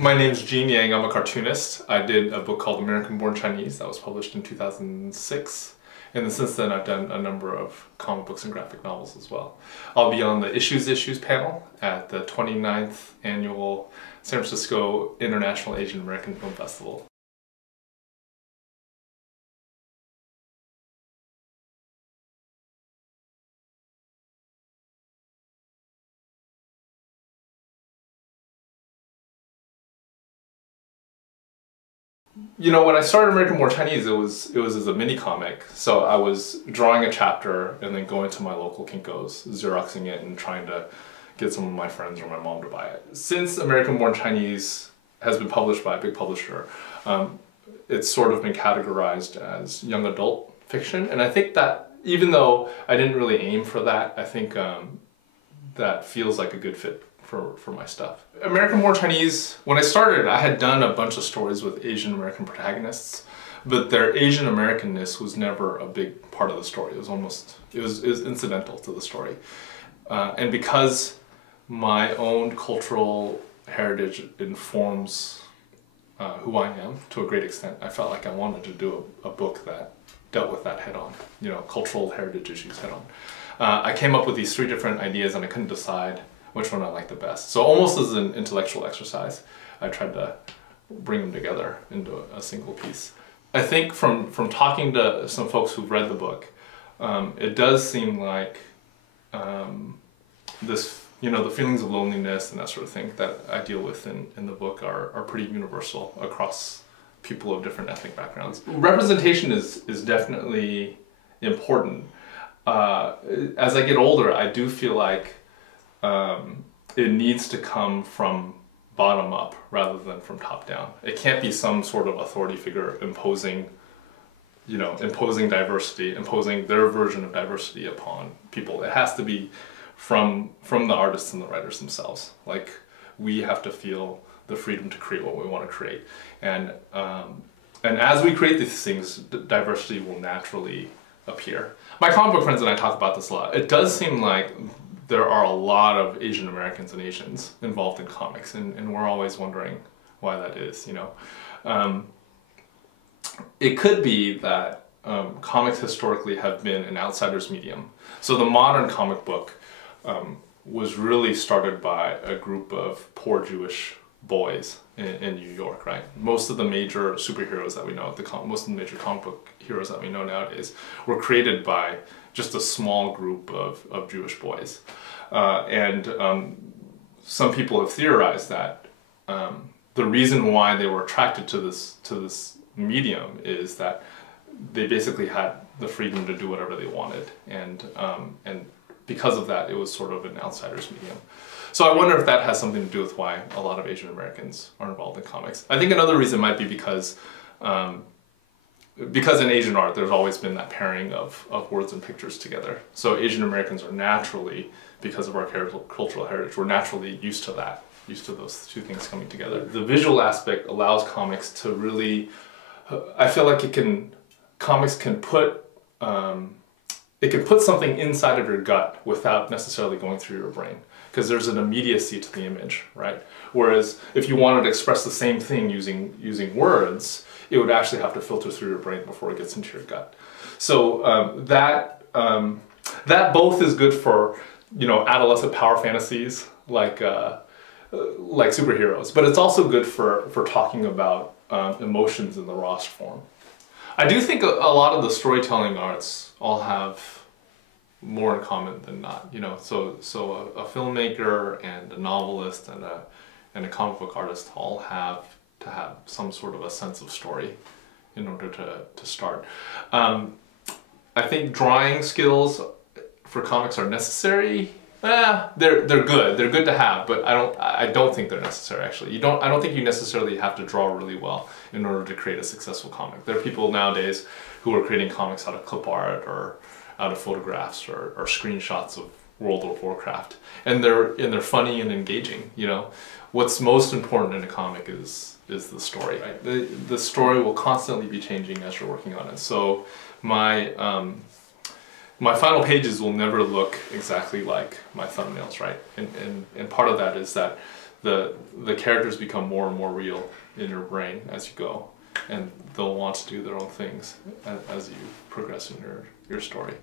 My name's Gene Yang. I'm a cartoonist. I did a book called American Born Chinese that was published in 2006. And then since then I've done a number of comic books and graphic novels as well. I'll be on the Issues panel at the 29th annual San Francisco International Asian American Film Festival. You know, when I started American Born Chinese, it was as a mini comic. So I was drawing a chapter and then going to my local Kinko's, Xeroxing it and trying to get some of my friends or my mom to buy it. Since American Born Chinese has been published by a big publisher, it's sort of been categorized as young adult fiction. And I think that even though I didn't really aim for that, I think that feels like a good fit for my stuff. American Born Chinese, when I started, I had done a bunch of stories with Asian American protagonists, but their Asian Americanness was never a big part of the story. It was incidental to the story. And because my own cultural heritage informs who I am to a great extent, I felt like I wanted to do a book that dealt with that head on, you know, cultural heritage issues head on. I came up with these 3 different ideas and I couldn't decide which one I liked the best. So almost as an intellectual exercise, I tried to bring them together into a single piece. I think from talking to some folks who've read the book, it does seem like this, you know, the feelings of loneliness and that sort of thing that I deal with in the book are pretty universal across people of different ethnic backgrounds. Representation is definitely important. As I get older, I do feel like it needs to come from bottom up rather than from top down. It can't be some sort of authority figure imposing diversity, imposing their version of diversity upon people. It has to be from the artists and the writers themselves. Like, we have to feel the freedom to create what we want to create. And as we create these things, diversity will naturally appear. My comic book friends and I talk about this a lot. It does seem like there are a lot of Asian Americans and Asians involved in comics, and we're always wondering why that is, you know. It could be that comics historically have been an outsider's medium. So the modern comic book was really started by a group of poor Jewish boys in New York, right? Most of the major superheroes that we know, most of the major comic book heroes that we know nowadays were created by just a small group of Jewish boys. Some people have theorized that the reason why they were attracted to this medium is that they basically had the freedom to do whatever they wanted, and because of that, it was sort of an outsider's medium. So I wonder if that has something to do with why a lot of Asian Americans are involved in comics. I think another reason might be because in Asian art, there's always been that pairing of words and pictures together. So Asian Americans are naturally, because of our cultural heritage, we're naturally used to that, used to those 2 things coming together. The visual aspect allows comics to really, I feel like comics can put, it can put something inside of your gut without necessarily going through your brain, because there's an immediacy to the image, right? Whereas if you wanted to express the same thing using words, it would actually have to filter through your brain before it gets into your gut. So that both is good for, you know, adolescent power fantasies like superheroes, but it's also good for talking about emotions in the rawest form. I do think a lot of the storytelling arts all have more in common than not, you know. So a filmmaker and a novelist and a comic book artist all have to have some sort of a sense of story in order to start. I think drawing skills for comics are necessary. They're good. They're good to have, but I don't think they're necessary, actually. I don't think you necessarily have to draw really well in order to create a successful comic. There are people nowadays who are creating comics out of clip art or out of photographs or screenshots of World of Warcraft, and they're funny and engaging, you know. What's most important in a comic is the story, right? The story will constantly be changing as you're working on it. So my my final pages will never look exactly like my thumbnails, right? And part of that is that the characters become more and more real in your brain as you go, and they'll want to do their own things as you progress in your story.